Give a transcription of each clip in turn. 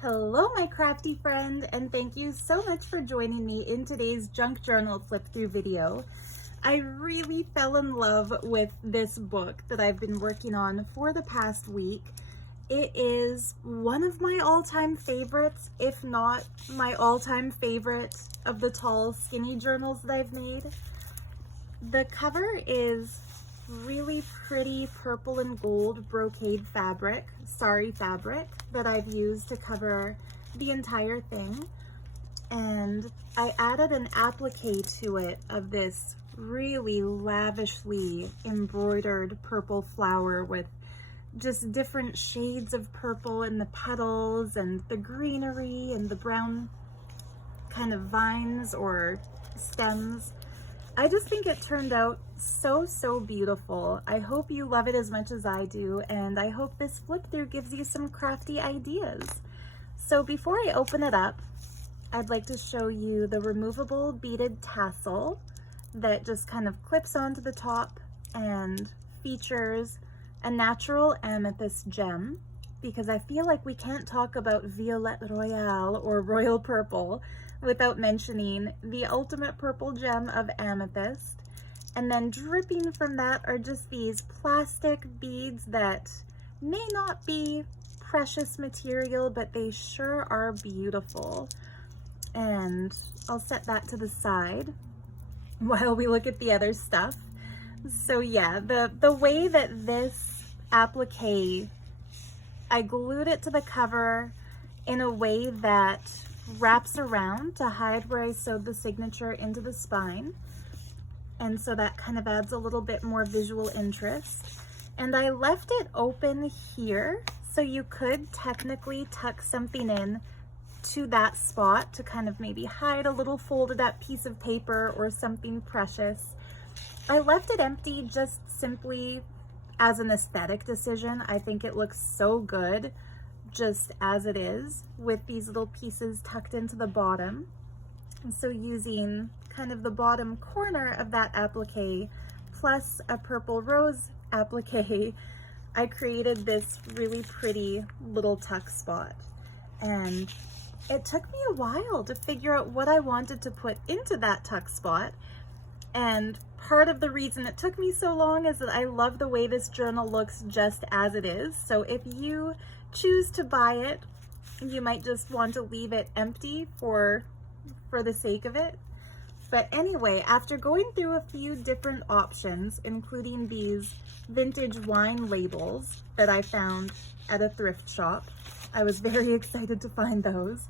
Hello, my crafty friend, and thank you so much for joining me in today's junk journal flip through video. I really fell in love with this book that I've been working on for the past week. It is one of my all-time favorites, if not my all-time favorite of the tall, skinny journals that I've made. The cover is really pretty purple and gold brocade fabric, sari fabric, that I've used to cover the entire thing. And I added an applique to it of this really lavishly embroidered purple flower with just different shades of purple in the petals and the greenery and the brown kind of vines or stems. I just think it turned out so beautiful. I hope you love it as much as I do, and I hope this flip through gives you some crafty ideas. So before I open it up, I'd like to show you the removable beaded tassel that just kind of clips onto the top and features a natural amethyst gem, because I feel like we can't talk about Violette Royale or Royal Purple without mentioning the ultimate purple gem of amethyst. And then dripping from that are just these plastic beads that may not be precious material, but they sure are beautiful. And I'll set that to the side while we look at the other stuff. So yeah, the way that this applique, I glued it to the cover in a way that wraps around to hide where I sewed the signature into the spine. And so that kind of adds a little bit more visual interest. And I left it open here, so you could technically tuck something in to that spot to kind of maybe hide a little folded up piece of paper or something precious. I left it empty just simply as an aesthetic decision. I think it looks so good just as it is, with these little pieces tucked into the bottom. And so using kind of the bottom corner of that applique plus a purple rose applique, I created this really pretty little tuck spot. And it took me a while to figure out what I wanted to put into that tuck spot. And part of the reason it took me so long is that I love the way this journal looks just as it is. So if you choose to buy it, you might just want to leave it empty for the sake of it. But anyway, after going through a few different options, including these vintage wine labels that I found at a thrift shop, I was very excited to find those.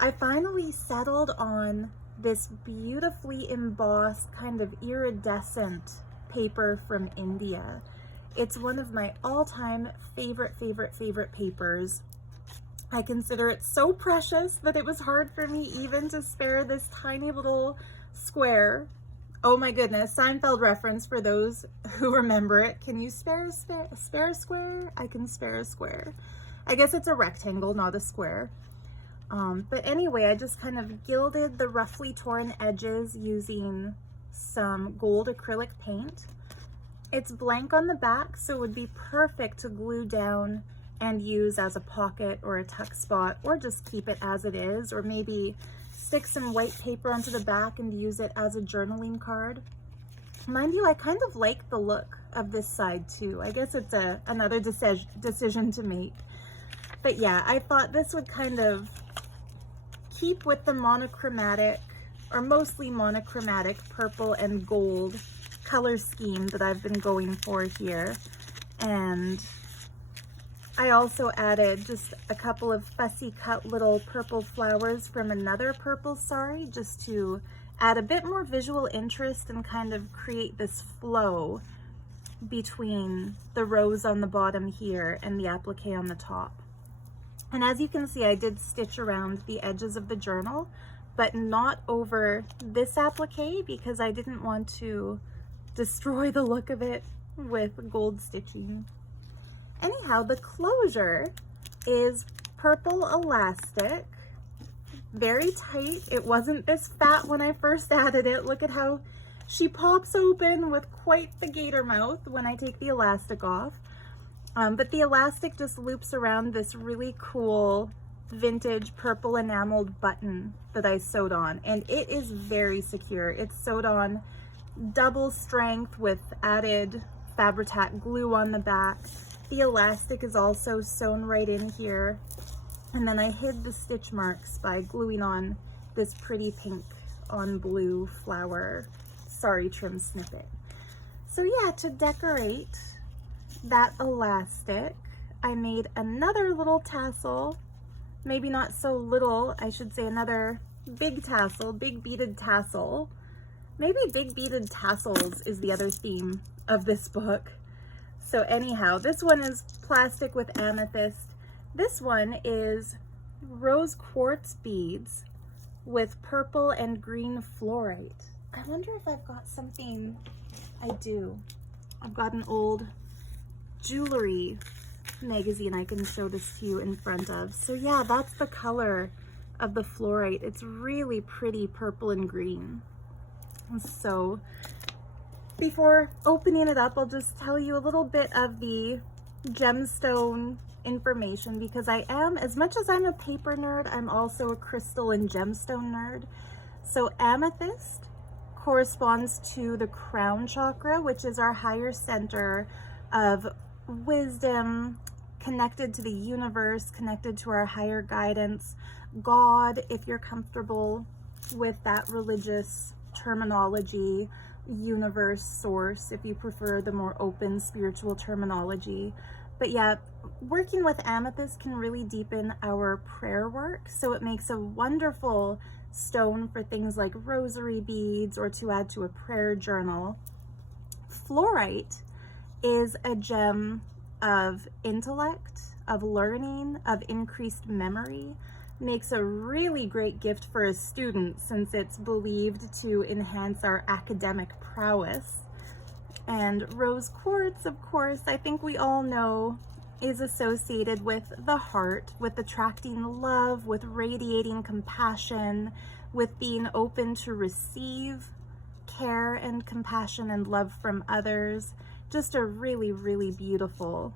I finally settled on this beautifully embossed kind of iridescent paper from India. It's one of my all-time favorite papers. I consider it so precious that it was hard for me even to spare this tiny little square. Oh my goodness, Seinfeld reference for those who remember it. Can you spare a square? I can spare a square. I guess it's a rectangle, not a square. But anyway, I just kind of gilded the roughly torn edges using some gold acrylic paint. It's blank on the back, so it would be perfect to glue down and use as a pocket or a tuck spot, or just keep it as it is, or maybe stick some white paper onto the back and use it as a journaling card. Mind you, I kind of like the look of this side too. I guess it's another decision to make. But yeah, I thought this would kind of keep with the monochromatic, or mostly monochromatic, purple and gold color scheme that I've been going for here. And I also added just a couple of fussy cut little purple flowers from another purple sari, just to add a bit more visual interest and kind of create this flow between the rose on the bottom here and the applique on the top. And as you can see, I did stitch around the edges of the journal, but not over this applique because I didn't want to destroy the look of it with gold stitching. Anyhow, the closure is purple elastic, very tight. It wasn't this fat when I first added it. Look at how she pops open with quite the gator mouth when I take the elastic off. But the elastic just loops around this really cool vintage purple enameled button that I sewed on, and it is very secure. It's sewed on double strength with added Fabri-Tac glue on the back. The elastic is also sewn right in here, and then I hid the stitch marks by gluing on this pretty pink on blue flower sari trim snippet. So yeah, to decorate that elastic, I made another little tassel, maybe not so little, I should say another big tassel, big beaded tassel. Maybe big beaded tassels is the other theme of this book. So anyhow, this one is plastic with amethyst. This one is rose quartz beads with purple and green fluorite. I wonder if I've got something. I do. I've got an old jewelry magazine I can show this to you in front of. So yeah, that's the color of the fluorite. It's really pretty purple and green. So before opening it up, I'll just tell you a little bit of the gemstone information, because I am, as much as I'm a paper nerd, I'm also a crystal and gemstone nerd. So amethyst corresponds to the crown chakra, which is our higher center of wisdom, connected to the universe, connected to our higher guidance, God, if you're comfortable with that religious terminology, universe, source, if you prefer the more open spiritual terminology. But yeah, working with amethyst can really deepen our prayer work. So it makes a wonderful stone for things like rosary beads or to add to a prayer journal. Fluorite is a gem of intellect, of learning, of increased memory. Makes a really great gift for a student since it's believed to enhance our academic prowess. And rose quartz, of course, I think we all know is associated with the heart, with attracting love, with radiating compassion, with being open to receive care and compassion and love from others. Just a really, really beautiful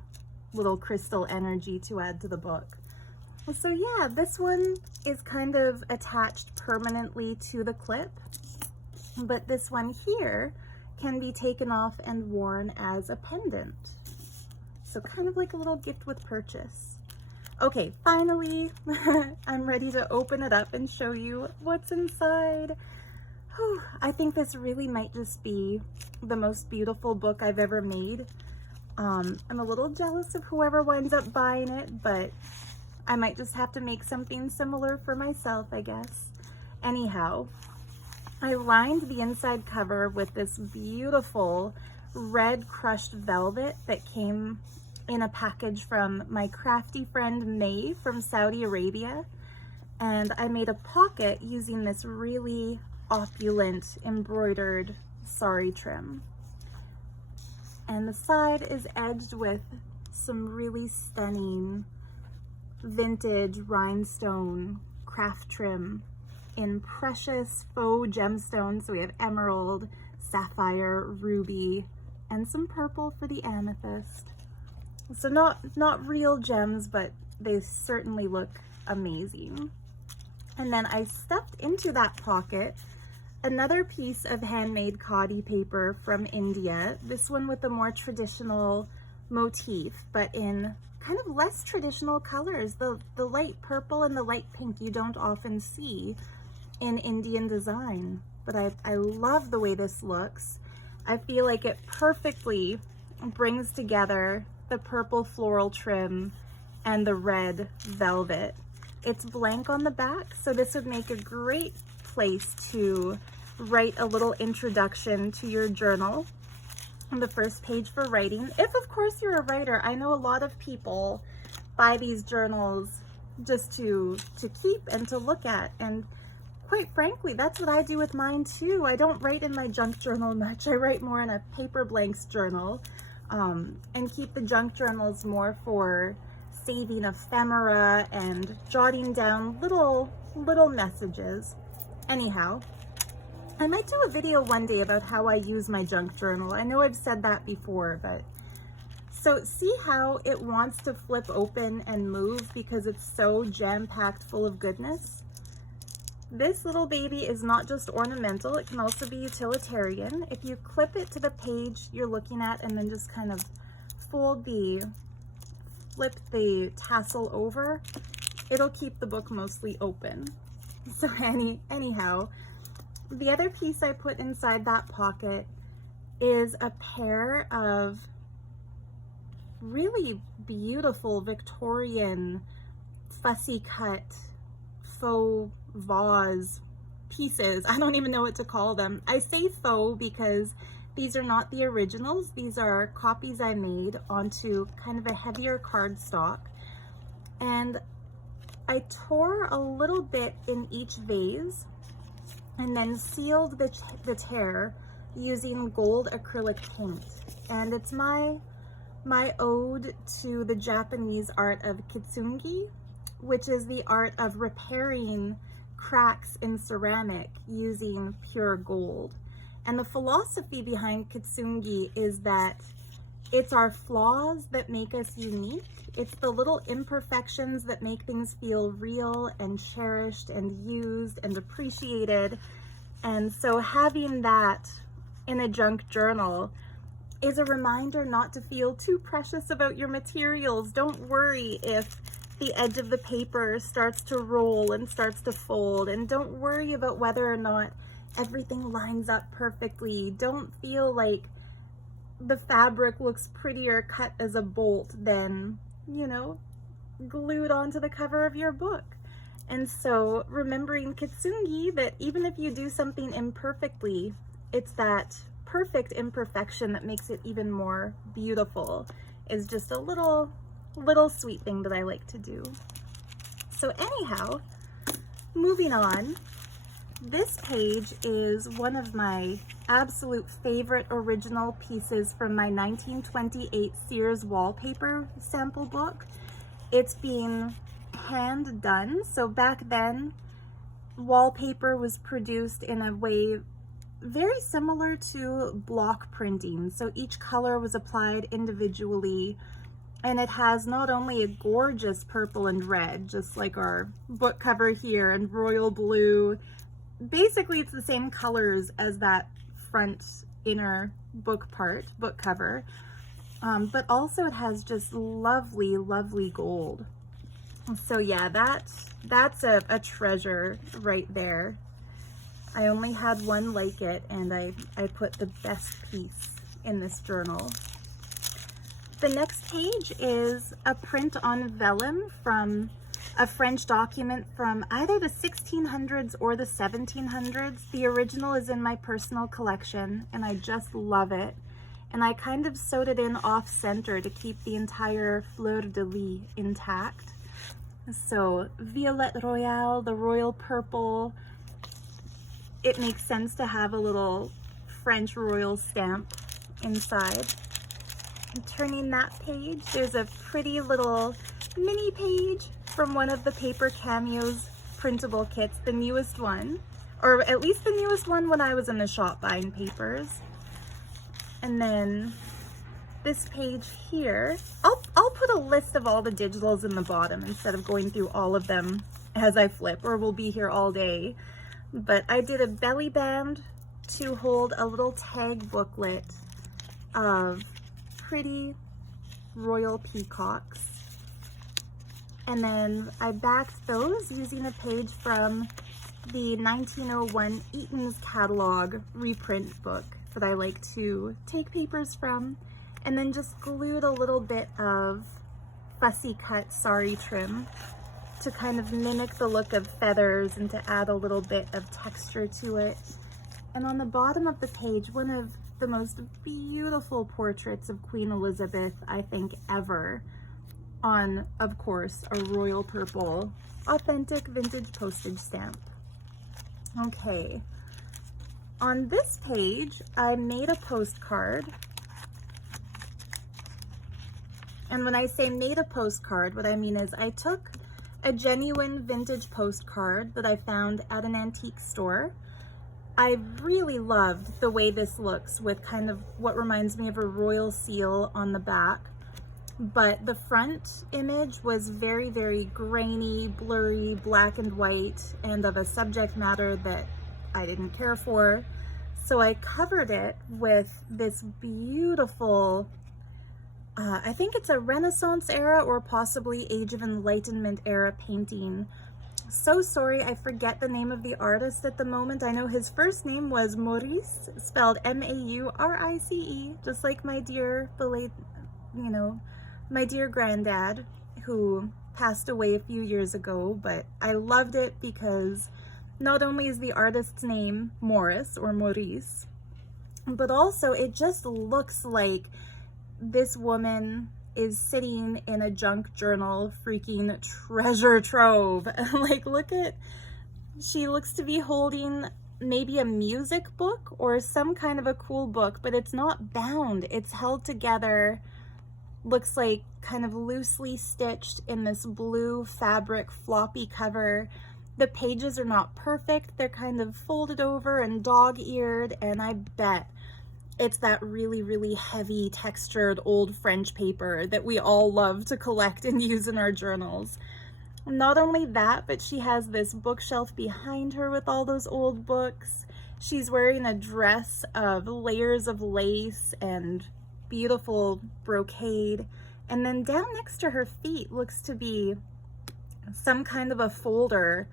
little crystal energy to add to the book. So yeah, this one is kind of attached permanently to the clip, but this one here can be taken off and worn as a pendant. So kind of like a little gift with purchase. Okay, finally, I'm ready to open it up and show you what's inside. Whew, I think this really might just be the most beautiful book I've ever made. I'm a little jealous of whoever winds up buying it, but I might just have to make something similar for myself, I guess. Anyhow, I lined the inside cover with this beautiful red crushed velvet that came in a package from my crafty friend May from Saudi Arabia. And I made a pocket using this really opulent embroidered sari trim. And the side is edged with some really stunning vintage rhinestone craft trim in precious faux gemstones. So we have emerald, sapphire, ruby, and some purple for the amethyst. So not real gems, but they certainly look amazing. And then I stuffed into that pocket another piece of handmade khadi paper from India, this one with a more traditional motif, but in kind of less traditional colors. The light purple and the light pink you don't often see in Indian design, but I love the way this looks. I feel like it perfectly brings together the purple floral trim and the red velvet. It's blank on the back, so this would make a great place to write a little introduction to your journal on the first page for writing. If of course you're a writer, I know a lot of people buy these journals just to keep and to look at, and quite frankly, that's what I do with mine too. I don't write in my junk journal much. I write more in a paper blanks journal, and keep the junk journals more for saving ephemera and jotting down little messages. Anyhow, I might do a video one day about how I use my junk journal. I know I've said that before, but So see how it wants to flip open and move because it's so jam-packed full of goodness? This little baby is not just ornamental, it can also be utilitarian. If you clip it to the page you're looking at and then just kind of flip the tassel over, it'll keep the book mostly open. So anyhow, the other piece I put inside that pocket is a pair of really beautiful Victorian fussy cut faux vase pieces. I don't even know what to call them. I say faux because these are not the originals. These are copies I made onto kind of a heavier cardstock. And I tore a little bit in each vase and then sealed the tear using gold acrylic paint. And it's my ode to the Japanese art of kitsungi, which is the art of repairing cracks in ceramic using pure gold. And the philosophy behind kitsungi is that it's our flaws that make us unique. It's the little imperfections that make things feel real and cherished and used and appreciated. And so having that in a junk journal is a reminder not to feel too precious about your materials. Don't worry if the edge of the paper starts to roll and starts to fold, and don't worry about whether or not everything lines up perfectly. Don't feel like the fabric looks prettier cut as a bolt than, you know, glued onto the cover of your book. And so remembering kitsungi, that even if you do something imperfectly, it's that perfect imperfection that makes it even more beautiful, is just a little sweet thing that I like to do. So anyhow, moving on, this page is one of my absolute favorite original pieces from my 1928 Sears wallpaper sample book. It's being hand done. So back then, wallpaper was produced in a way very similar to block printing. So each color was applied individually, and it has not only a gorgeous purple and red, just like our book cover here, and royal blue. Basically, it's the same colors as that front inner book cover, but also it has just lovely, lovely gold. So yeah, that's a treasure right there. I only had one like it, and I put the best piece in this journal. The next page is a print on vellum from a French document from either the 1600s or the 1700s. The original is in my personal collection, and I just love it. And I kind of sewed it in off-center to keep the entire fleur-de-lis intact. So Violette Royale, the royal purple, it makes sense to have a little French royal stamp inside. And turning that page, there's a pretty little mini page from one of the Paper Cameo's printable kits, the newest one, or at least the newest one when I was in the shop buying papers. And then this page here, I'll put a list of all the digitals in the bottom instead of going through all of them as I flip, or we'll be here all day. But I did a belly band to hold a little tag booklet of pretty royal peacocks. And then I backed those using a page from the 1901 Eaton's catalog reprint book that I like to take papers from, and then just glued a little bit of fussy cut sari trim to kind of mimic the look of feathers and to add a little bit of texture to it. And on the bottom of the page, one of the most beautiful portraits of Queen Elizabeth, I think, ever, on, of course, a royal purple, authentic vintage postage stamp. Okay, on this page, I made a postcard. And when I say made a postcard, what I mean is I took a genuine vintage postcard that I found at an antique store. I really loved the way this looks with kind of what reminds me of a royal seal on the back. but the front image was very, very grainy, blurry, black and white, and of a subject matter that I didn't care for. So I covered it with this beautiful, I think it's a Renaissance era or possibly Age of Enlightenment era painting. So sorry, I forget the name of the artist at the moment. I know his first name was Maurice, spelled M-A-U-R-I-C-E, just like my dear my dear granddad, who passed away a few years ago, but I loved it because not only is the artist's name Morris or Maurice, but also it just looks like this woman is sitting in a junk journal freaking treasure trove. Like, she looks to be holding maybe a music book or some kind of a cool book, but it's not bound. It's held together, looks like kind of loosely stitched in this blue fabric floppy cover. The pages are not perfect. They're kind of folded over and dog-eared, and I bet it's that really, really heavy textured old French paper that we all love to collect and use in our journals. Not only that, but she has this bookshelf behind her with all those old books. She's wearing a dress of layers of lace and beautiful brocade. And then down next to her feet looks to be some kind of a folder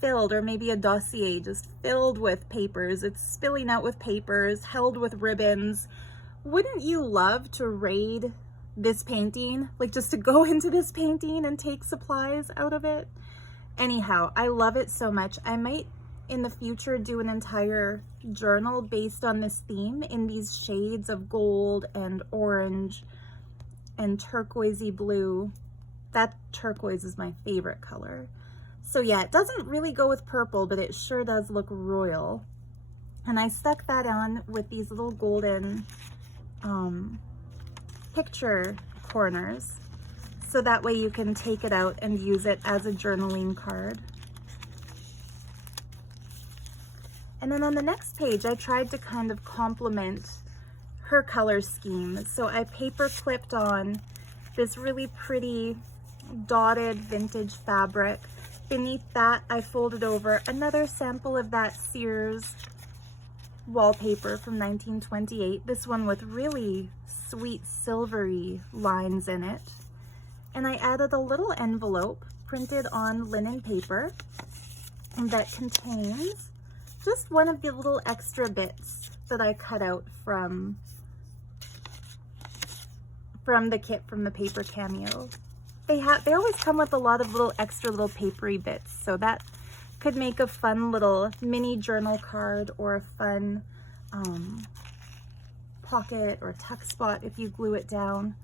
filled, or maybe a dossier just filled with papers. It's spilling out with papers, held with ribbons. Wouldn't you love to raid this painting? Like, just to go into this painting and take supplies out of it? Anyhow, I love it so much. I might in the future do an entire journal based on this theme in these shades of gold and orange and turquoisey blue. That turquoise is my favorite color. So yeah, it doesn't really go with purple, but it sure does look royal. And I stuck that on with these little golden picture corners, so that way you can take it out and use it as a journaling card. And then on the next page, I tried to kind of complement her color scheme. So I paper clipped on this really pretty dotted vintage fabric. Beneath that, I folded over another sample of that Sears wallpaper from 1928. This one with really sweet silvery lines in it. And I added a little envelope printed on linen paper that contains just one of the little extra bits that I cut out from the kit from the Paper Cameo. They always come with a lot of little extra little papery bits, so that could make a fun little mini journal card or a fun pocket or tuck spot if you glue it down.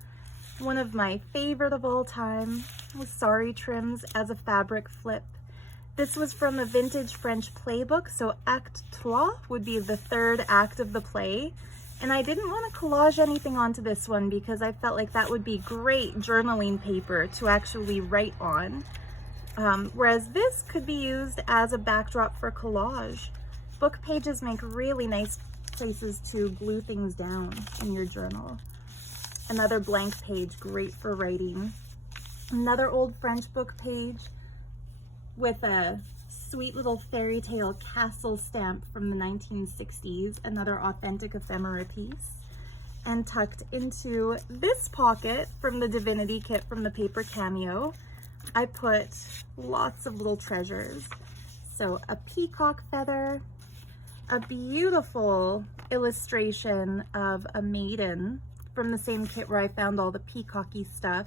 One of my favorite of all time was Sari trims as a fabric flip. This was from a vintage French playbook, so Acte 3 would be the third act of the play. And I didn't want to collage anything onto this one because I felt like that would be great journaling paper to actually write on. Whereas this could be used as a backdrop for collage. Book pages make really nice places to glue things down in your journal. Another blank page, great for writing. Another old French book page with a sweet little fairy tale castle stamp from the 1960s, another authentic ephemera piece. And tucked into this pocket from the Divinity kit from the Paper Cameo, I put lots of little treasures. So a peacock feather, a beautiful illustration of a maiden from the same kit where I found all the peacocky stuff,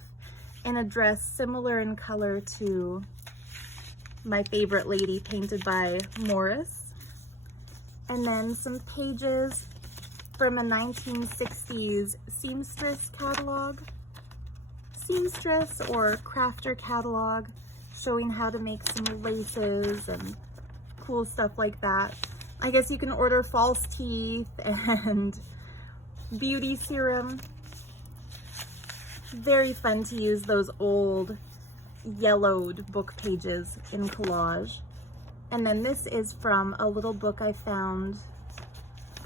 in a dress similar in color to My Favorite Lady, painted by Morris. And then some pages from a 1960s seamstress catalog, seamstress or crafter catalog, showing how to make some laces and cool stuff like that. I guess you can order false teeth and beauty serum. Very fun to use those old yellowed book pages in collage. And then this is from a little book I found,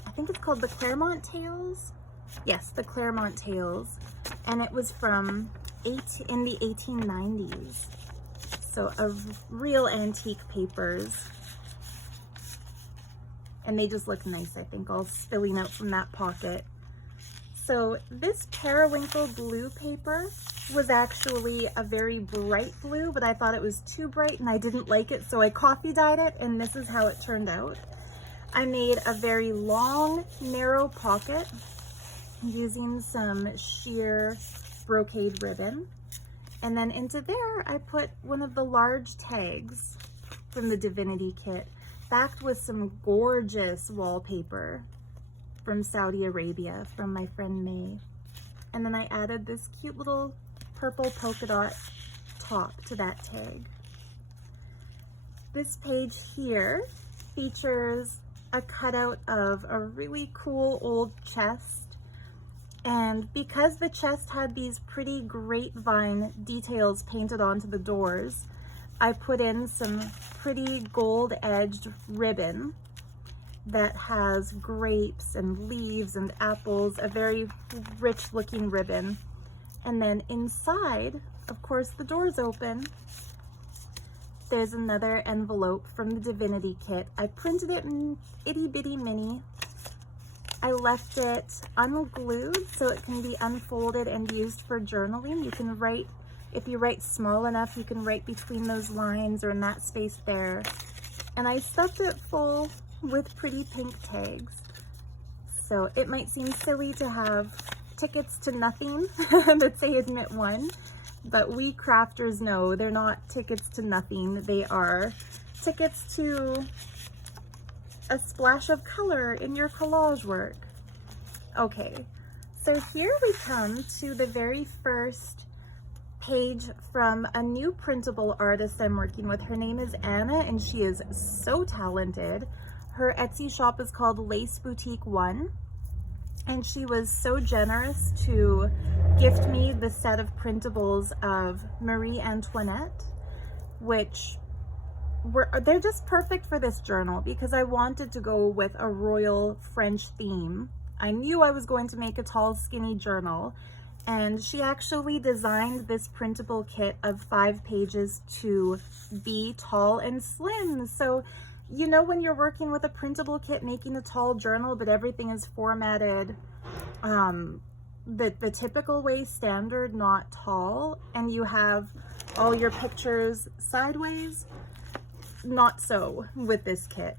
I think it's called the Claremont Tales. Yes, the Claremont Tales. and it was from in the 1890s. So a real antique papers. And they just look nice, I think, all spilling out from that pocket. So this periwinkle blue paper was actually a very bright blue, but I thought it was too bright and I didn't like it, so I coffee dyed it, and this is how it turned out. I made a very long, narrow pocket using some sheer brocade ribbon. And then into there, I put one of the large tags from the Divinity kit, backed with some gorgeous wallpaper from Saudi Arabia from my friend May. And then I added this cute little purple polka dot top to that tag. This page here features a cutout of a really cool old chest. And because the chest had these pretty grapevine details painted onto the doors, I put in some pretty gold-edged ribbon that has grapes and leaves and apples, a very rich-looking ribbon. And then inside, of course, the door's open. There's another envelope from the Divinity kit. I printed it in itty-bitty mini. I left it unglued so it can be unfolded and used for journaling. You can write, if you write small enough, you can write between those lines or in that space there. And I stuffed it full with pretty pink tags. So it might seem silly to have tickets to nothing that say admit one, but we crafters know they're not tickets to nothing. They are tickets to a splash of color in your collage work. Okay, so here we come to the very first page from a new printable artist I'm working with. Her name is Anna, and she is so talented. Her Etsy shop is called Lace Boutique 1, and she was so generous to gift me the set of printables of Marie Antoinette, which they're just perfect for this journal because I wanted to go with a royal French theme. I knew I was going to make a tall, skinny journal, and she actually designed this printable kit of 5 pages to be tall and slim. So, you know, when you're working with a printable kit making a tall journal, but everything is formatted the typical way, standard, not tall, and you have all your pictures sideways, not so with this kit.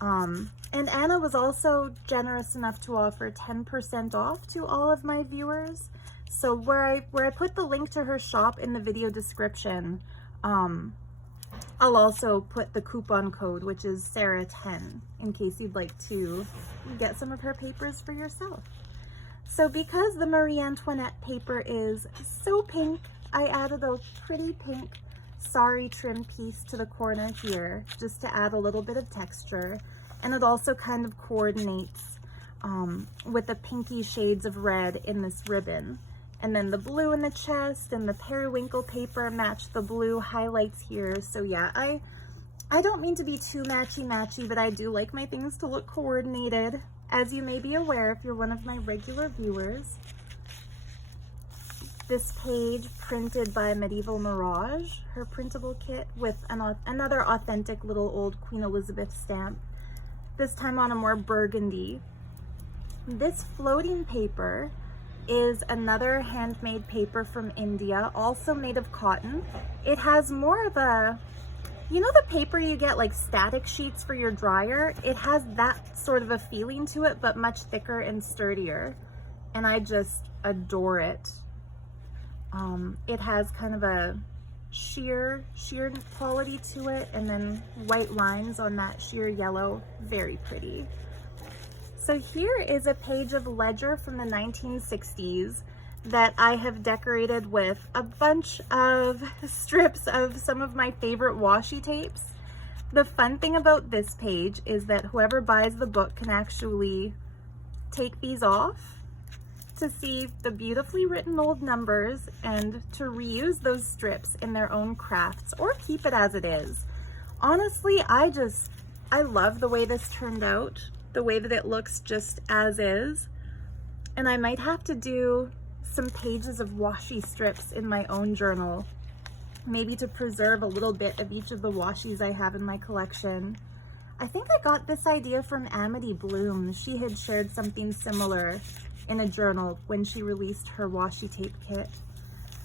And Anna was also generous enough to offer 10% off to all of my viewers. So where I put the link to her shop in the video description, I'll also put the coupon code, which is Sarah10, in case you'd like to get some of her papers for yourself. So because the Marie Antoinette paper is so pink, I added a pretty pink sari trim piece to the corner here, just to add a little bit of texture. And it also kind of coordinates with the pinky shades of red in this ribbon. And then the blue in the chest and the periwinkle paper match the blue highlights here. So yeah, I don't mean to be too matchy-matchy, but I do like my things to look coordinated, as you may be aware if you're one of my regular viewers. This page printed by Medieval Mirage, her printable kit, with another authentic little old Queen Elizabeth stamp, this time on a more burgundy. This floating paper is another handmade paper from India, also made of cotton. It has more of a, you know the paper you get like static sheets for your dryer? It has that sort of a feeling to it, but much thicker and sturdier. And I just adore it. It has kind of a sheer quality to it, and then white lines on that sheer yellow. Very pretty. So here is a page of ledger from the 1960s that I have decorated with a bunch of strips of some of my favorite washi tapes. The fun thing about this page is that whoever buys the book can actually take these off to see the beautifully written old numbers and to reuse those strips in their own crafts or keep it as it is. Honestly, I love the way this turned out, the way that it looks just as is. And I might have to do some pages of washi strips in my own journal, maybe to preserve a little bit of each of the washies I have in my collection. I think I got this idea from Amity Bloom. She had shared something similar in a journal when she released her washi tape kit.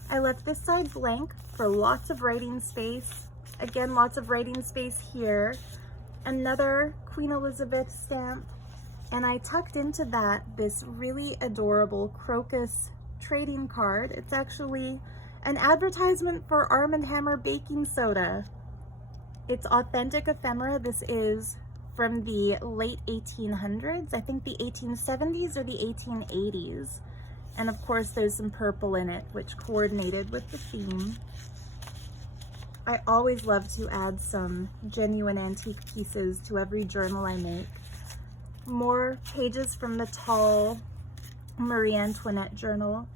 I left this side blank for lots of writing space. Again, lots of writing space here. Another Queen Elizabeth stamp. And I tucked into that this really adorable crocus trading card. It's actually an advertisement for Arm & Hammer baking soda. It's authentic ephemera. This is from the late 1800s, I think the 1870s or the 1880s. And of course there's some purple in it, which coordinated with the theme. I always love to add some genuine antique pieces to every journal I make. More pages from the tall Marie Antoinette journal.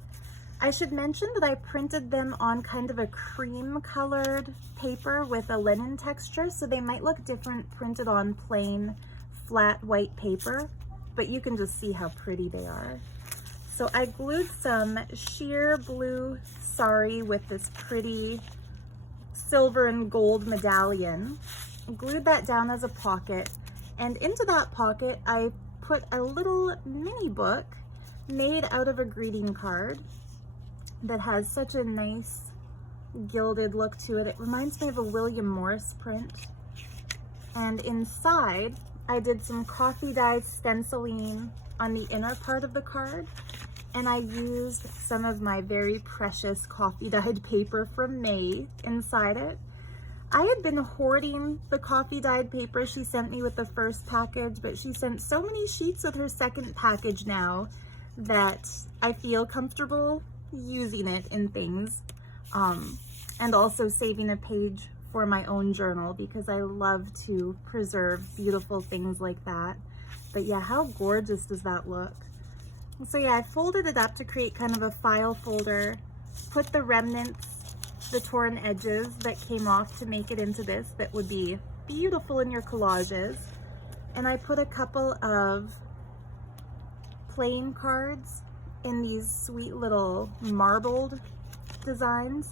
I should mention that I printed them on kind of a cream colored paper with a linen texture, so they might look different printed on plain flat white paper, but you can just see how pretty they are. So I glued some sheer blue sari with this pretty silver and gold medallion, glued that down as a pocket, and into that pocket I put a little mini book made out of a greeting card that has such a nice gilded look to it. It reminds me of a William Morris print. And inside, I did some coffee dyed stenciling on the inner part of the card, and I used some of my very precious coffee dyed paper from May inside it. I had been hoarding the coffee dyed paper she sent me with the first package, but she sent so many sheets with her second package now that I feel comfortable using it in things, and also saving a page for my own journal because I love to preserve beautiful things like that. But yeah, how gorgeous does that look? So yeah, I folded it up to create kind of a file folder, put the remnants, the torn edges that came off to make it into this that would be beautiful in your collages, and I put a couple of plain cards in these sweet little marbled designs.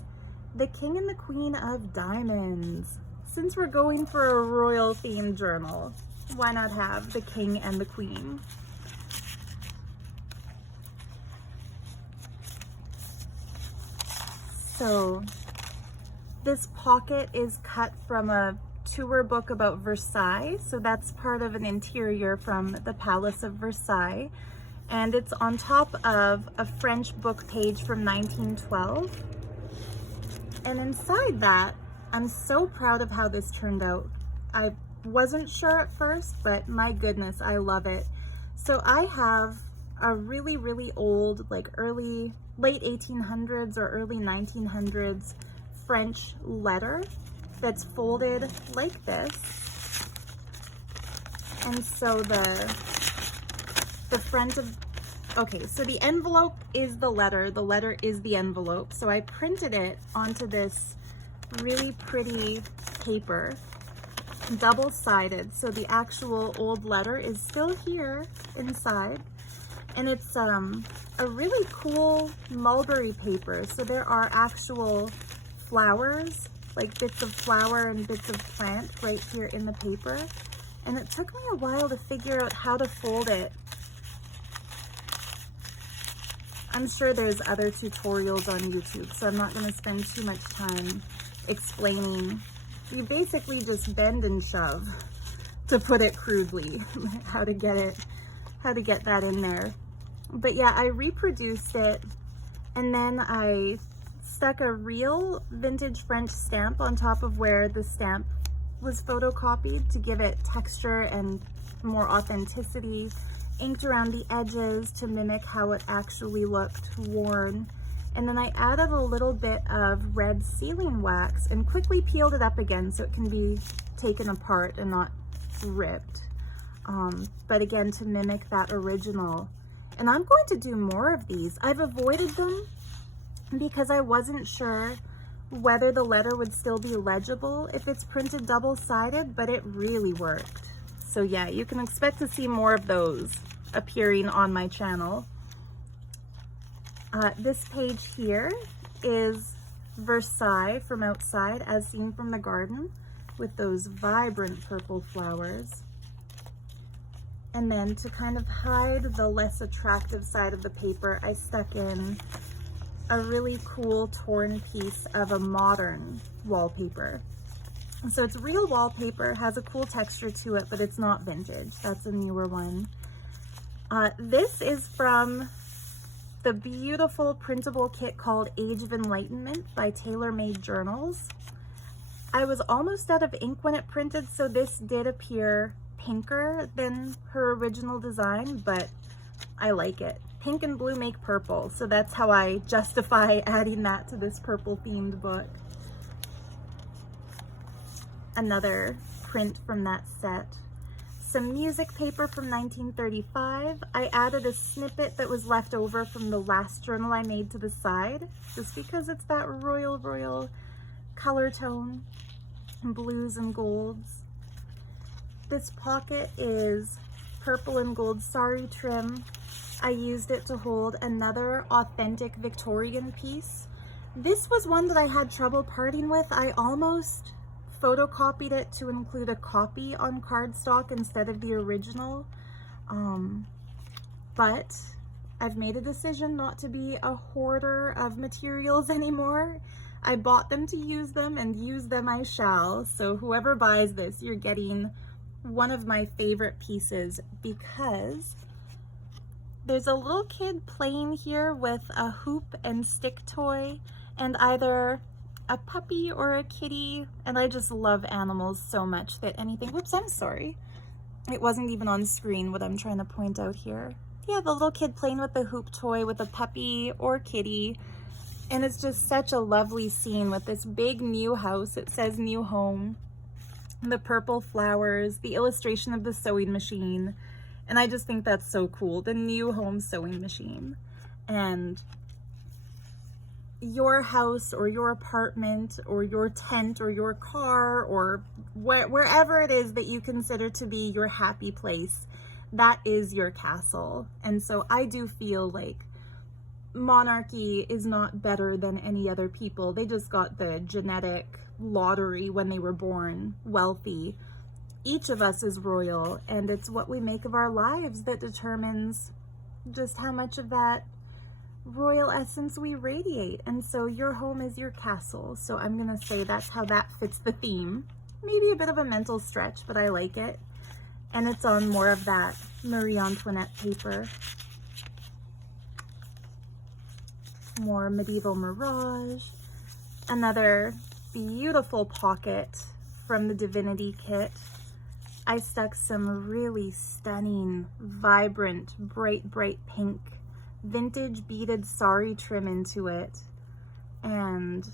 The King and the Queen of Diamonds. Since we're going for a royal themed journal, why not have the King and the Queen? So this pocket is cut from a tour book about Versailles. So that's part of an interior from the Palace of Versailles. And it's on top of a French book page from 1912. And inside that, I'm so proud of how this turned out. I wasn't sure at first, but my goodness, I love it. So I have a really, really old, like late 1800s or early 1900s French letter that's folded like this. And so the front of, okay, so the envelope is the letter is the envelope. So I printed it onto this really pretty paper, double-sided. So the actual old letter is still here inside. And it's a really cool mulberry paper. So there are actual flowers, like bits of flower and bits of plant right here in the paper. And it took me a while to figure out how to fold it. I'm sure there's other tutorials on YouTube, so I'm not going to spend too much time explaining. You basically just bend and shove, to put it crudely, how to get that in there. But yeah, I reproduced it, and then I stuck a real vintage French stamp on top of where the stamp was photocopied to give it texture and more authenticity. Inked around the edges to mimic how it actually looked worn. And then I added a little bit of red sealing wax and quickly peeled it up again so it can be taken apart and not ripped. But again, to mimic that original. And I'm going to do more of these. I've avoided them because I wasn't sure whether the letter would still be legible if it's printed double-sided, but it really worked. So yeah, you can expect to see more of those appearing on my channel. This page here is Versailles from outside as seen from the garden with those vibrant purple flowers. And then to kind of hide the less attractive side of the paper, I stuck in a really cool torn piece of a modern wallpaper. So it's real wallpaper, has a cool texture to it, but it's not vintage. That's a newer one. This is from the beautiful printable kit called Age of Enlightenment by Tailor Made Journals. I was almost out of ink when it printed, so this did appear pinker than her original design, but I like it. Pink and blue make purple, so that's how I justify adding that to this purple themed book. Another print from that set. Some music paper from 1935. I added a snippet that was left over from the last journal I made to the side, just because it's that royal color tone, blues and golds. This pocket is purple and gold sari trim. I used it to hold another authentic Victorian piece. This was one that I had trouble parting with. I almost photocopied it to include a copy on cardstock instead of the original, but I've made a decision not to be a hoarder of materials anymore. I bought them to use them, and use them I shall. So whoever buys this, you're getting one of my favorite pieces, because there's a little kid playing here with a hoop and stick toy and either a puppy or a kitty, and I just love animals so much that anything, whoops, I'm sorry. It wasn't even on screen what I'm trying to point out here. Yeah, the little kid playing with the hoop toy with a puppy or kitty, and it's just such a lovely scene with this big new house. It says new home, the purple flowers, the illustration of the sewing machine, and I just think that's so cool, the new home sewing machine. And your house or your apartment or your tent or your car or wherever it is that you consider to be your happy place, that is your castle. And so I do feel like monarchy is not better than any other people. They just got the genetic lottery when they were born wealthy. Each of us is royal, and it's what we make of our lives that determines just how much of that royal essence we radiate. And so your home is your castle. So I'm gonna say that's how that fits the theme. Maybe a bit of a mental stretch, but I like it. And it's on more of that Marie Antoinette paper. More medieval Mirage. Another beautiful pocket from the Divinity kit. I stuck some really stunning, vibrant, bright pink vintage beaded sari trim into it. And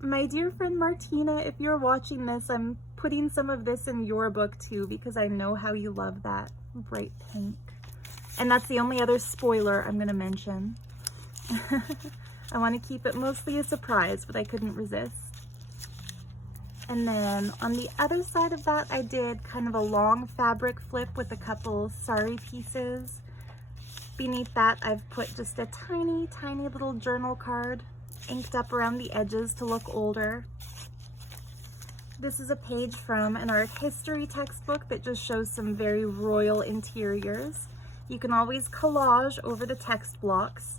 my dear friend Martina, if you're watching this, I'm putting some of this in your book too, because I know how you love that bright pink. And that's the only other spoiler I'm going to mention. I want to keep it mostly a surprise, but I couldn't resist. And then on the other side of that, I did kind of a long fabric flip with a couple sari pieces. Beneath that, I've put just a tiny little journal card inked up around the edges to look older. This is a page from an art history textbook that just shows some very royal interiors. You can always collage over the text blocks.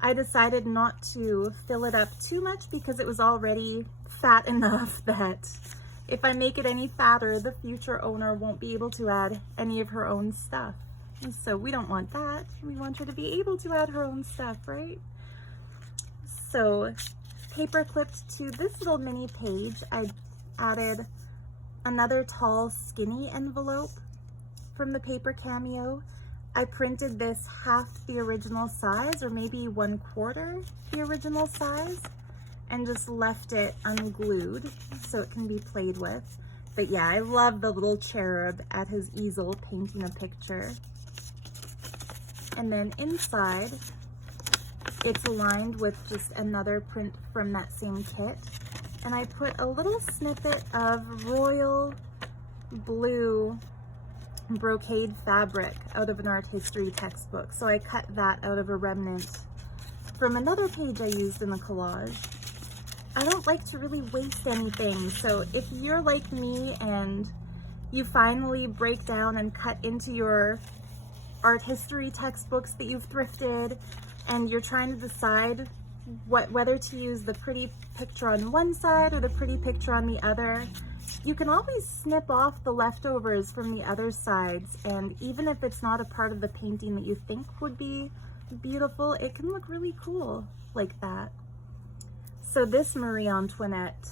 I decided not to fill it up too much because it was already fat enough that if I make it any fatter, the future owner won't be able to add any of her own stuff. And so we don't want that. We want her to be able to add her own stuff, right? So paper clipped to this little mini page, I added another tall skinny envelope from the Paper Cameo. I printed this half the original size, or maybe 1/4 the original size, and just left it unglued so it can be played with. But yeah, I love the little cherub at his easel painting a picture. And then inside, it's lined with just another print from that same kit. And I put a little snippet of royal blue brocade fabric out of an art history textbook. So I cut that out of a remnant from another page I used in the collage. I don't like to really waste anything, so if you're like me and you finally break down and cut into your art history textbooks that you've thrifted and you're trying to decide whether to use the pretty picture on one side or the pretty picture on the other, you can always snip off the leftovers from the other sides, and even if it's not a part of the painting that you think would be beautiful, it can look really cool like that. So this Marie Antoinette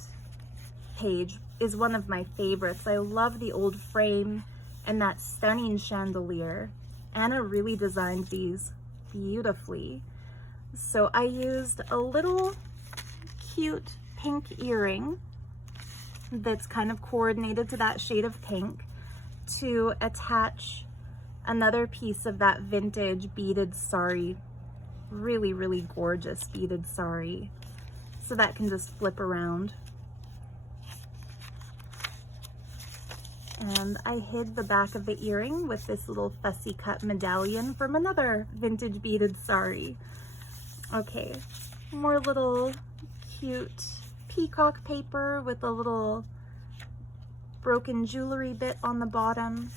page is one of my favorites. I love the old frame and that stunning chandelier. Anna really designed these beautifully. So I used a little cute pink earring that's kind of coordinated to that shade of pink to attach another piece of that vintage beaded sari. Really, really gorgeous beaded sari. So that can just flip around. And I hid the back of the earring with this little fussy cut medallion from another vintage beaded sari. Okay, more little cute peacock paper with a little broken jewelry bit on the bottom.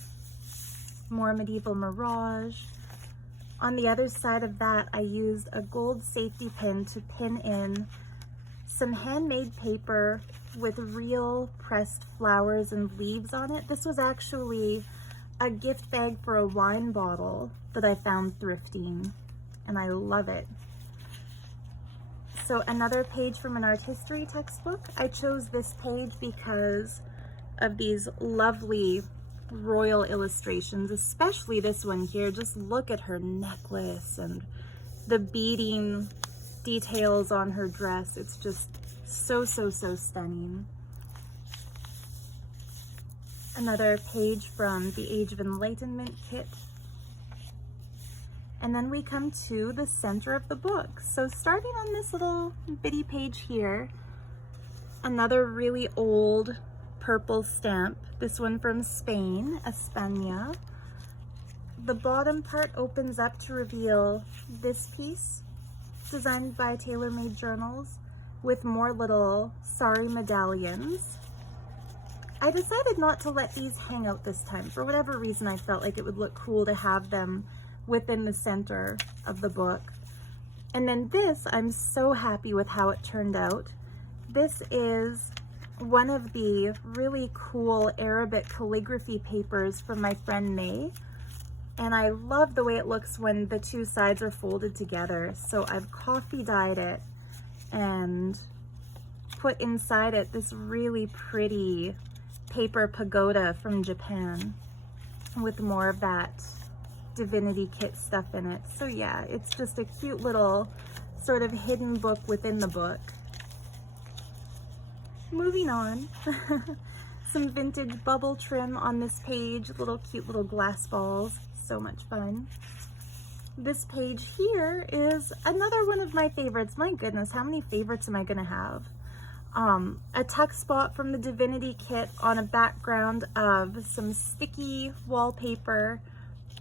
More medieval Mirage. On the other side of that, I used a gold safety pin to pin in some handmade paper with real pressed flowers and leaves on it. This was actually a gift bag for a wine bottle that I found thrifting, and I love it. So another page from an art history textbook. I chose this page because of these lovely royal illustrations, especially this one here. Just look at her necklace and the beading details on her dress. It's just so stunning. Another page from the Age of Enlightenment kit. And then we come to the center of the book. So starting on this little bitty page here, another really old purple stamp, this one from Spain, España. The bottom part opens up to reveal this piece, designed by Tailor Made Journals, with more little sari medallions. I decided not to let these hang out this time. For whatever reason, I felt like it would look cool to have them within the center of the book. And then this, I'm so happy with how it turned out. This is one of the really cool Arabic calligraphy papers from my friend May. And I love the way it looks when the two sides are folded together. So I've coffee dyed it and put inside it this really pretty paper pagoda from Japan with more of that divinity kit stuff in it. So yeah, it's just a cute little sort of hidden book within the book. Moving on, some vintage bubble trim on this page, little cute little glass balls, so much fun. This page here is another one of my favorites. My goodness, how many favorites am I gonna have? A tuck spot from the divinity kit on a background of some sticky wallpaper,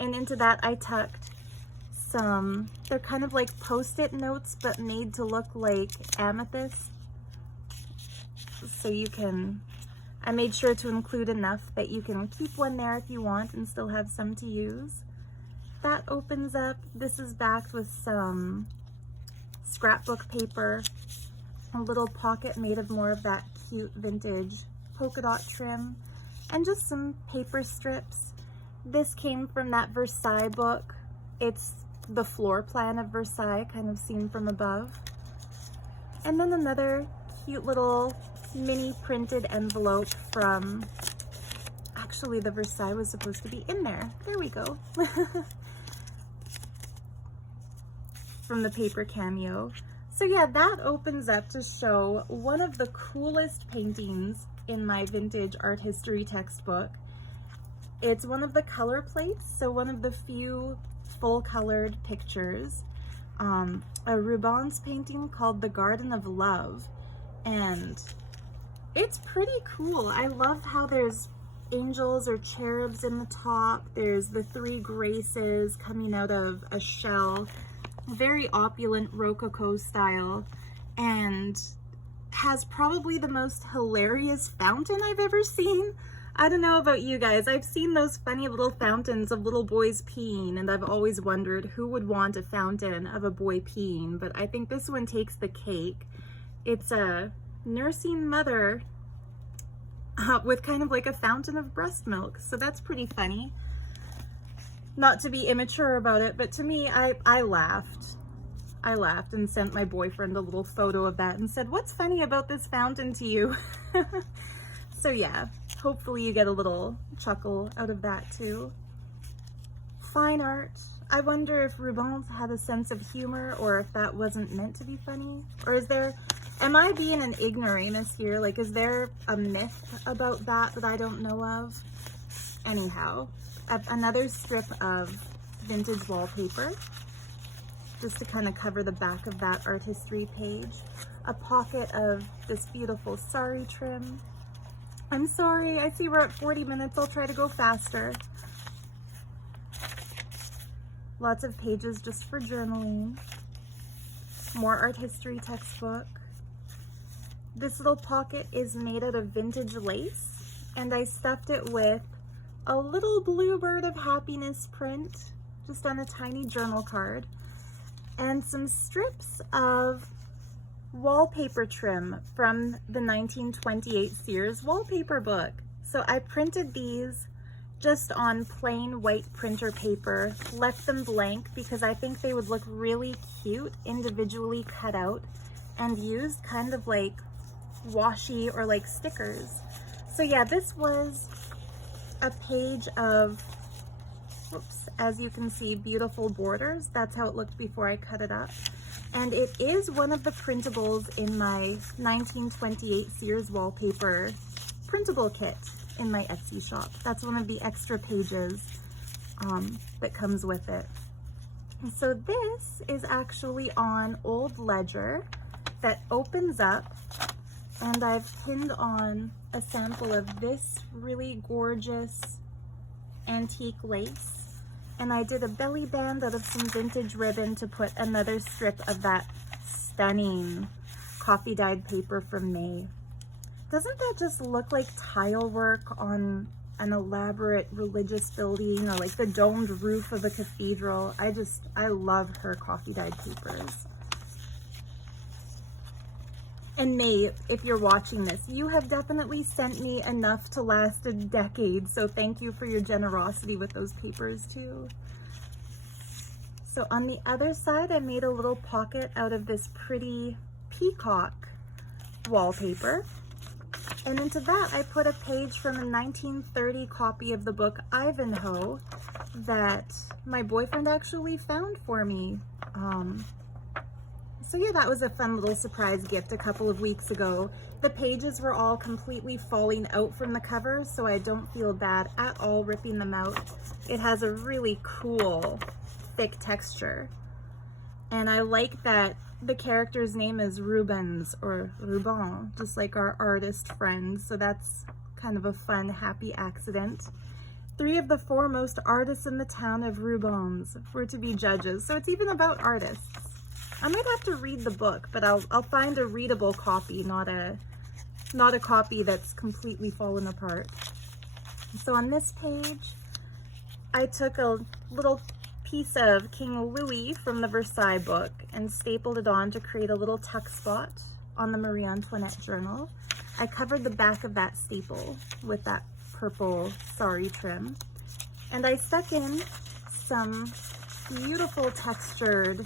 and into that I tucked some, they're kind of like post-it notes but made to look like amethyst. So you can, I made sure to include enough that you can keep one there if you want and still have some to use. That opens up. This is backed with some scrapbook paper, a little pocket made of more of that cute vintage polka dot trim, and just some paper strips. This came from that Versailles book. It's the floor plan of Versailles, kind of seen from above. And then another cute little mini printed envelope from, actually the Versailles was supposed to be in there. There we go. From the Paper Cameo. So yeah, that opens up to show one of the coolest paintings in my vintage art history textbook. It's one of the color plates, so one of the few full colored pictures. A Rubens painting called The Garden of Love, and it's pretty cool. I love how there's angels or cherubs in the top. There's the three graces coming out of a shell very opulent Rococo style, and has probably the most hilarious fountain I've ever seen. I don't know about you guys, I've seen those funny little fountains of little boys peeing, and I've always wondered who would want a fountain of a boy peeing, but I think this one takes the cake. It's a nursing mother with kind of like a fountain of breast milk, so that's pretty funny. Not to be immature about it, but to me, I laughed. I laughed and sent my boyfriend a little photo of that and said, "What's funny about this fountain to you?" So yeah, hopefully you get a little chuckle out of that too. Fine art. I wonder if Rubens had a sense of humor, or if that wasn't meant to be funny. Or is there, am I being an ignoramus here? Like, is there a myth about that I don't know of? Anyhow, another strip of vintage wallpaper, just to kind of cover the back of that art history page. A pocket of this beautiful sari trim. I'm sorry, I see we're at 40 minutes. I'll try to go faster. Lots of pages just for journaling. More art history textbook. This little pocket is made out of vintage lace, and I stuffed it with a little bluebird of happiness print, just on a tiny journal card, and some strips of wallpaper trim from the 1928 Sears wallpaper book. So I printed these just on plain white printer paper, left them blank because I think they would look really cute individually cut out, and used kind of like washi or like stickers. So yeah, this was a page of, whoops, as you can see, beautiful borders. That's how it looked before I cut it up. And it is one of the printables in my 1928 Sears wallpaper printable kit in my Etsy shop. That's one of the extra pages that comes with it. And so this is actually on old ledger that opens up, and I've pinned on a sample of this really gorgeous antique lace. And I did a belly band out of some vintage ribbon to put another strip of that stunning coffee dyed paper from May. Doesn't that just look like tile work on an elaborate religious building, or like the domed roof of a cathedral? I love her coffee dyed papers. And May, if you're watching this, you have definitely sent me enough to last a decade, so thank you for your generosity with those papers too. So on the other side, I made a little pocket out of this pretty peacock wallpaper. And into that, I put a page from a 1930 copy of the book Ivanhoe that my boyfriend actually found for me. So yeah, that was a fun little surprise gift a couple of weeks ago. The pages were all completely falling out from the cover, so I don't feel bad at all ripping them out. It has a really cool, thick texture. And I like that the character's name is Rubens, or Ruben, just like our artist friend. So that's kind of a fun, happy accident. 3 of the foremost artists in the town of Rubens were to be judges, so it's even about artists. I might have to read the book, but I'll find a readable copy, not a copy that's completely fallen apart. So on this page, I took a little piece of King Louis from the Versailles book and stapled it on to create a little tuck spot on the Marie Antoinette journal. I covered the back of that staple with that purple sari trim, and I stuck in some beautiful textured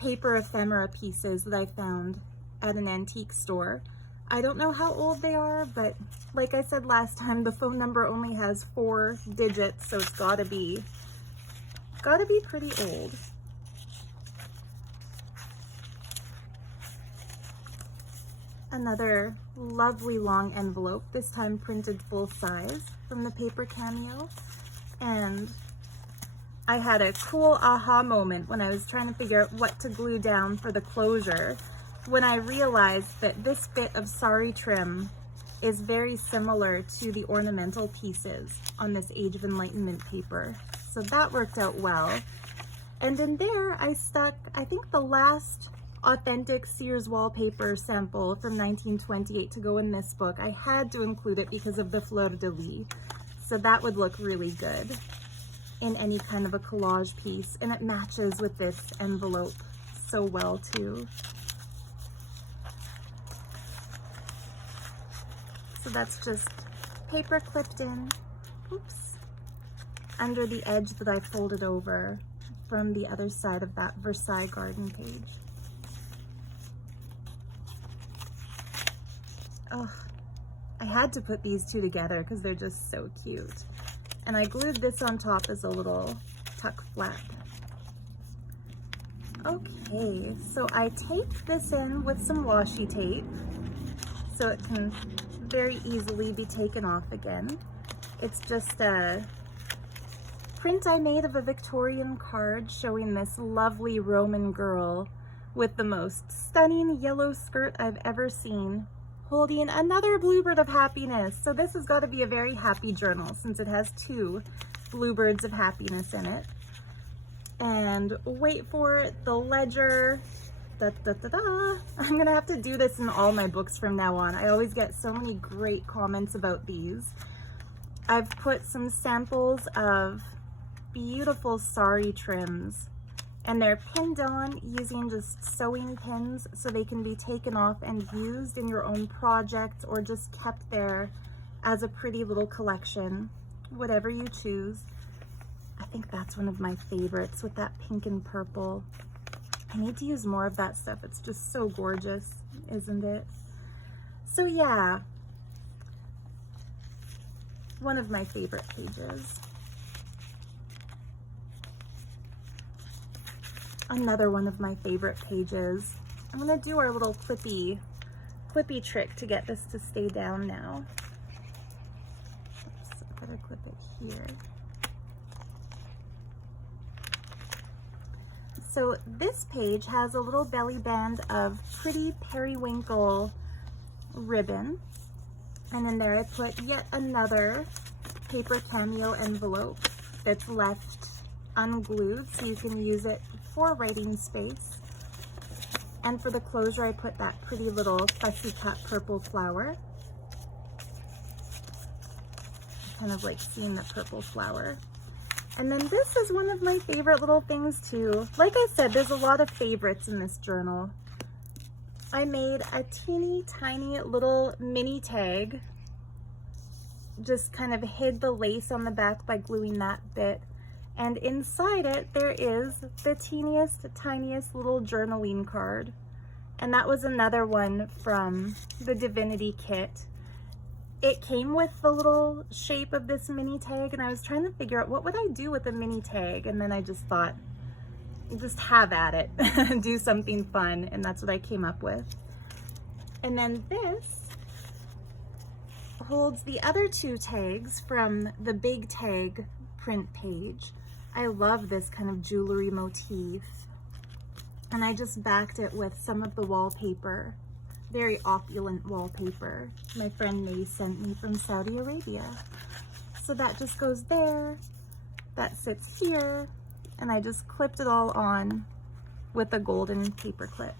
paper ephemera pieces that I found at an antique store. I don't know how old they are, but like I said last time, the phone number only has 4 digits, so it's gotta be pretty old. Another lovely long envelope, this time printed full size, from the Paper Cameo. And I had a cool aha moment when I was trying to figure out what to glue down for the closure, when I realized that this bit of sari trim is very similar to the ornamental pieces on this Age of Enlightenment paper. So that worked out well. And in there I stuck, I think, the last authentic Sears wallpaper sample from 1928 to go in this book. I had to include it because of the fleur-de-lis. So that would look really good in any kind of a collage piece. And it matches with this envelope so well too. So that's just paper clipped in, oops, under the edge that I folded over from the other side of that Versailles Garden page. Oh, I had to put these two together because they're just so cute. And I glued this on top as a little tuck flap. Okay, so I taped this in with some washi tape so it can very easily be taken off again. It's just a print I made of a Victorian card showing this lovely Roman girl with the most stunning yellow skirt I've ever seen, holding another bluebird of happiness. So this has got to be a very happy journal since it has two bluebirds of happiness in it. And wait for it, the ledger. Da, da, da, da. I'm gonna have to do this in all my books from now on. I always get so many great comments about these. I've put some samples of beautiful sari trims, and they're pinned on using just sewing pins so they can be taken off and used in your own project or just kept there as a pretty little collection, whatever you choose. I think that's one of my favorites with that pink and purple. I need to use more of that stuff. It's just so gorgeous, isn't it? So yeah, one of my favorite pages. Another one of my favorite pages. I'm gonna do our little clippy trick to get this to stay down now. Oops, I better clip it here. So this page has a little belly band of pretty periwinkle ribbon. And in there I put yet another Paper Cameo envelope that's left unglued so you can use it for writing space. And for the closure I put that pretty little fussy cut purple flower. Kind of like seeing the purple flower. And then this is one of my favorite little things too. Like I said, there's a lot of favorites in this journal. I made a teeny tiny little mini tag. Just kind of hid the lace on the back by gluing that bit. And inside it, there is the teeniest, tiniest little journaling card. And that was another one from the Divinity kit. It came with the little shape of this mini tag, and I was trying to figure out what would I do with a mini tag, and then I just thought, just have at it, do something fun, and that's what I came up with. And then this holds the other two tags from the big tag print page. I love this kind of jewelry motif, and I just backed it with some of the wallpaper. Very opulent wallpaper my friend May sent me from Saudi Arabia. So that just goes there, that sits here, and I just clipped it all on with a golden paper clip.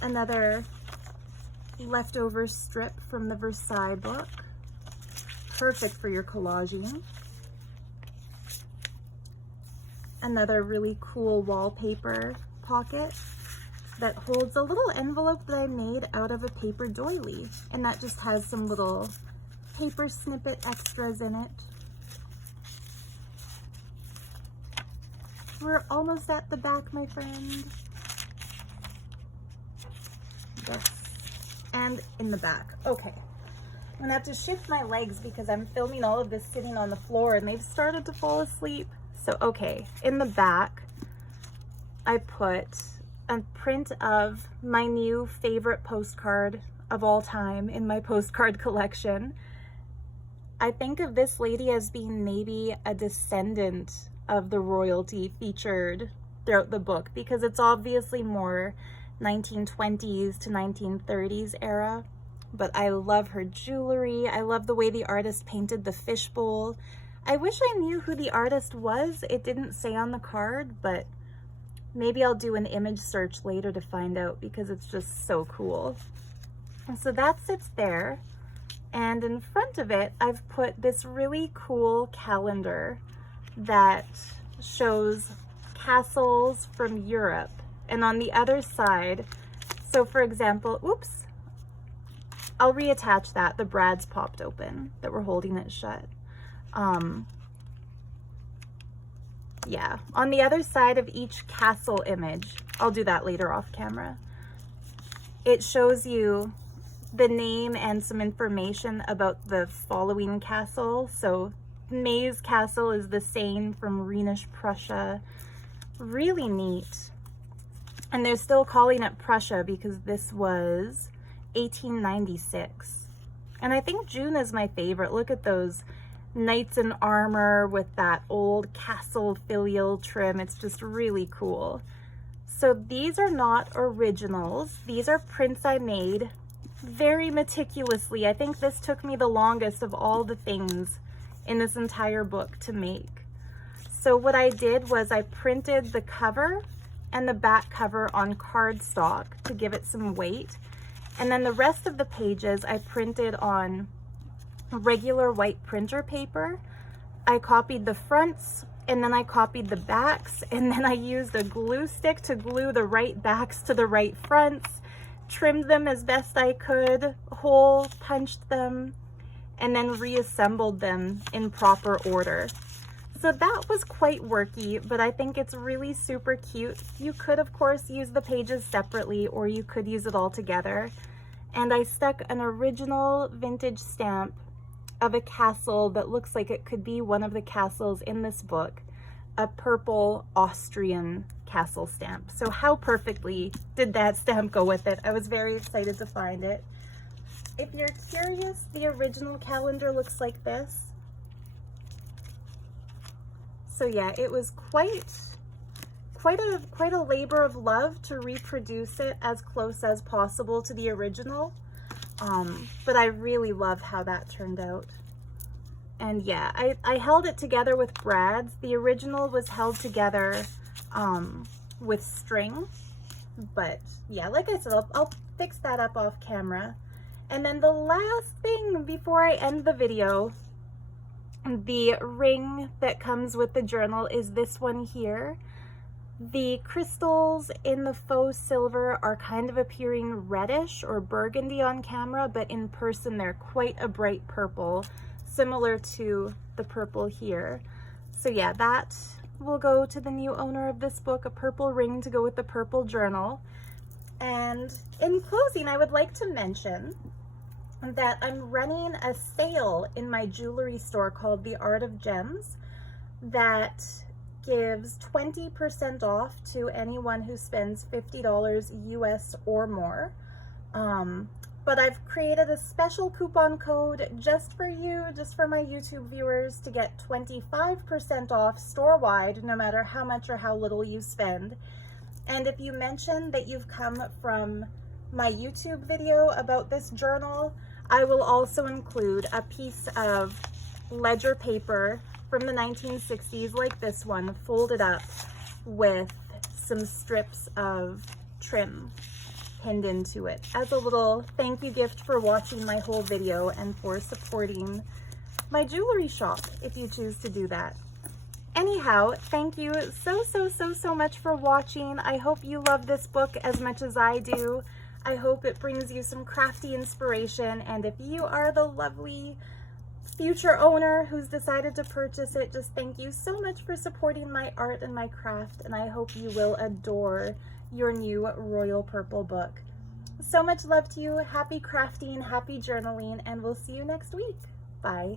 Another leftover strip from the Versailles book, perfect for your collaging. Another really cool wallpaper pocket that holds a little envelope that I made out of a paper doily, and that just has some little paper snippet extras in it. We're almost at the back, my friend. Yes, and in the back. Okay, I'm gonna have to shift my legs because I'm filming all of this sitting on the floor and they've started to fall asleep. So okay, in the back I put a print of my new favorite postcard of all time in my postcard collection. I think of this lady as being maybe a descendant of the royalty featured throughout the book, because it's obviously more 1920s to 1930s era, but I love her jewelry. I love the way the artist painted the fishbowl. I wish I knew who the artist was. It didn't say on the card, but maybe I'll do an image search later to find out because it's just so cool. And so that sits there. And in front of it, I've put this really cool calendar that shows castles from Europe. And on the other side, so for example, oops, I'll reattach that. The brads popped open that were holding it shut. Yeah, on the other side of each castle image, I'll do that later off camera, it shows you the name and some information about the following castle. So May's castle is the Seine from Rhenish Prussia. Really neat. And they're still calling it Prussia because this was 1896. And I think June is my favorite. Look at those knights in armor with that old castle filial trim. It's just really cool. So these are not originals. These are prints I made very meticulously. I think this took me the longest of all the things in this entire book to make. So what I did was I printed the cover and the back cover on cardstock to give it some weight. And then the rest of the pages I printed on regular white printer paper. I copied the fronts and then I copied the backs, and then I used a glue stick to glue the right backs to the right fronts, trimmed them as best I could, hole punched them, and then reassembled them in proper order. So that was quite worky, but I think it's really super cute. You could, of course, use the pages separately, or you could use it all together. And I stuck an original vintage stamp of a castle that looks like it could be one of the castles in this book, a purple Austrian castle stamp. So how perfectly did that stamp go with it? I was very excited to find it. If you're curious, the original calendar looks like this. So yeah, it was quite a labor of love to reproduce it as close as possible to the original. But I really love how that turned out. And yeah, I held it together with brads. The original was held together with string. But yeah, like I said, I'll fix that up off camera. And then the last thing before I end the video, the ring that comes with the journal is this one here. The crystals in the faux silver are kind of appearing reddish or burgundy on camera, but in person they're quite a bright purple, similar to the purple here. So yeah, that will go to the new owner of this book, a purple ring to go with the purple journal. And in closing, I would like to mention that I'm running a sale in my jewelry store called The Art of Gems that gives 20% off to anyone who spends $50 US or more. But I've created a special coupon code just for you, just for my YouTube viewers, to get 25% off store-wide, no matter how much or how little you spend. And if you mention that you've come from my YouTube video about this journal, I will also include a piece of ledger paper from the 1960s, like this one, folded up with some strips of trim pinned into it as a little thank you gift for watching my whole video and for supporting my jewelry shop, if you choose to do that. Anyhow, thank you so much for watching. I hope you love this book as much as I do. I hope it brings you some crafty inspiration, and if you are the lovely future owner who's decided to purchase it, just thank you so much for supporting my art and my craft, and I hope you will adore your new Royal Purple book. So much love to you, happy crafting, happy journaling, and we'll see you next week. Bye.